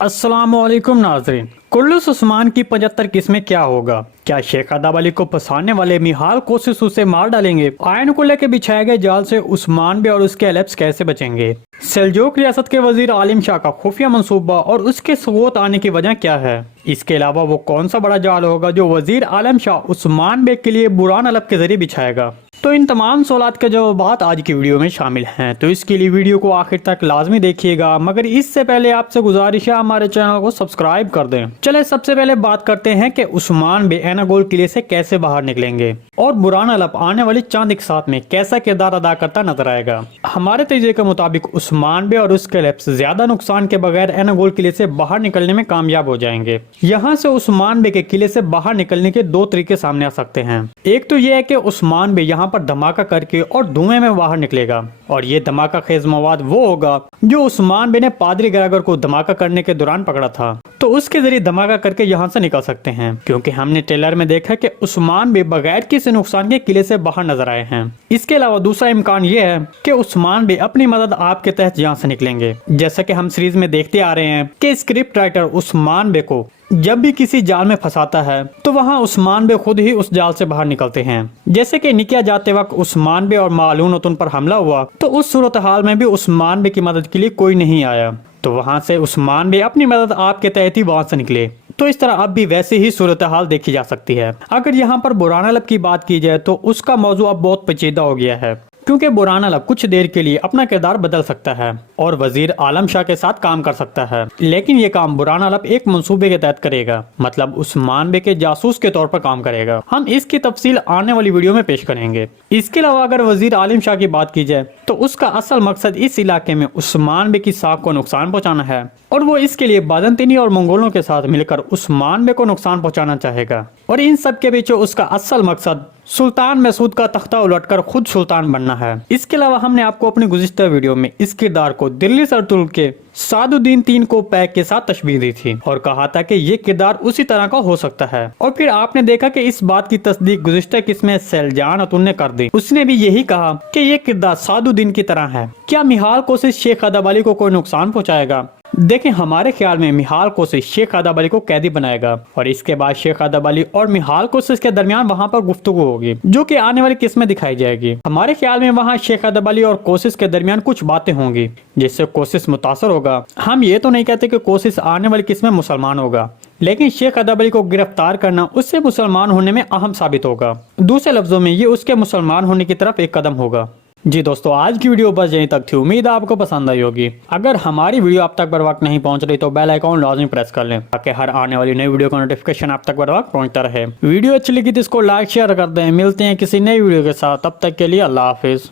अस्सलामुअलैकुम नाजरीन। कुल्लूस उस्मान की 75 किस्में क्या होगा? क्या शेख अदाब अली को फंसाने वाले मिहाल कोशिश उसे मार डालेंगे? आयन को लेकर बिछाए गए जाल से उस्मान बे और उसके एलेप्स कैसे बचेंगे? सेल्जूक रियासत के वजीर आलिम शाह का खुफिया मंसूबा और उसके सबूत आने की वजह क्या है? इसके अलावा वो कौन सा बड़ा जाल होगा जो वजीर आलिम शाह उस्मान बे के लिए बुरान अलब के जरिए बिछाएगा? तो इन तमाम सवालात के जवाब आज की वीडियो में शामिल हैं, तो इसके लिए वीडियो को आखिर तक लाजमी देखिएगा। मगर इससे पहले आपसे गुजारिश है हमारे चैनल को सब्सक्राइब कर दें। चले सबसे पहले बात करते हैं कि उस्मान बे एनागोल किले से कैसे बाहर निकलेंगे और बुरान अलब आने वाली चांद के साथ में कैसा किरदार अदा करता नजर आएगा। हमारे तजज़िये के मुताबिक उस्मान बे और उसके एलेप्स ज्यादा नुकसान के बगैर एनागोल किले से बाहर निकलने में कामयाब हो जाएंगे। यहाँ से उस्मान बे के किले से बाहर निकलने के दो तरीके सामने आ सकते हैं। एक तो यह है कि उस्मान बे यहाँ पर धमाका करके और धुएं में बाहर निकलेगा, और ये धमाका खेज मवाद वो होगा जो उस्मान बे ने पादरी गरागर को धमाका करने के दौरान पकड़ा था, तो उसके जरिए धमाका करके यहाँ से निकल सकते हैं। क्योंकि हमने ट्रेलर में देखा कि उस्मान बे बगैर किसी नुकसान के किले से बाहर नजर आए हैं। इसके अलावा दूसरा इम्कान ये है कि उस्मान बे अपनी मदद आपके तहत यहाँ से निकलेंगे। जैसा कि हम सीरीज में देखते आ रहे हैं कि स्क्रिप्ट राइटर उस्मान बे को जब भी किसी जाल में फंसाता है तो वहाँ उस्मान बे खुद ही उस जाल से बाहर निकलते हैं। जैसे कि निकिया जाते वक्त उस्मान बे और मालून उतुन पर हमला हुआ, तो उस सूरत हाल में भी उस्मान बे की मदद के लिए कोई नहीं आया, तो वहाँ से उस्मान बे अपनी मदद आपके तहत ही वहाँ से निकले। तो इस तरह अब भी वैसे ही सूरत हाल देखी जा सकती है। अगर यहाँ पर बुरान अलब की बात की जाए तो उसका मौजू अब बहुत पेचीदा हो गया है, क्योंकि बुरान अलब कुछ देर के लिए अपना किरदार बदल सकता है और वजीर आलम शाह के साथ काम कर सकता है, लेकिन ये काम बुरान अलब एक मंसूबे के तहत करेगा, मतलब उस्मान बे के जासूस के तौर पर काम करेगा। हम इसकी तफसील आने वाली वीडियो में पेश करेंगे। इसके अलावा अगर वजीर आलिम शाह की बात की जाए तो उसका असल मकसद इस इलाके में उस्मान बे की साख को नुकसान पहुँचाना है, और वो इसके लिए बाजंतीनी और मंगोलों के साथ मिलकर उस्मान बे को नुकसान पहुँचाना चाहेगा। और इन सब के पीछे उसका असल मकसद सुल्तान मसूद का तख्ता उलटकर खुद सुल्तान बनना है। इसके अलावा हमने आपको अपनी गुज़िश्ता वीडियो में इस किरदार को दिल्ली सरतुल के सादुद्दीन तीन को पैक के साथ तशबीह दी थी और कहा था कि ये किरदार उसी तरह का हो सकता है, और फिर आपने देखा कि इस बात की तस्दीक गुज़िश्ता किस्में सैलजान अतुल ने कर दी। उसने भी यही कहा कि ये किरदार सादुद्दीन की तरह है। क्या मिहाल कोशिश शेख अदाब अली को कोई नुकसान पहुँचाएगा? देखें, हमारे ख्याल में मिहाल कोशिश शेख अदाब अली को कैदी बनाएगा और इसके बाद शेख अदाब अली और मिहाल कोशिश के दरमियान वहाँ पर गुफ्तगू होगी, जो कि आने वाली किस्में दिखाई जाएगी। हमारे ख्याल में वहाँ शेख अदाब अली और कोशिश के दरमियान कुछ बातें होंगी जिससे कोशिश मुतासर होगा। हम ये तो नहीं कहते कि कोशिश आने वाली किस्में मुसलमान होगा, लेकिन शेख अदाब अली को गिरफ्तार करना उससे मुसलमान होने में अहम साबित होगा। दूसरे लफ्जों में ये उसके मुसलमान होने की तरफ एक कदम होगा। जी दोस्तों, आज की वीडियो बस यहीं तक थी। उम्मीद है आपको पसंद आई होगी। अगर हमारी वीडियो आप तक बर वक्त नहीं पहुंच रही तो बेल आइकॉन लाजमी प्रेस कर लें ताकि हर आने वाली नई वीडियो का नोटिफिकेशन आप तक बर वक्त पहुंचता रहे। वीडियो अच्छी लगी तो इसको लाइक शेयर कर दें। मिलते हैं किसी नई वीडियो के साथ, तब तक के लिए अल्लाह हाफिज।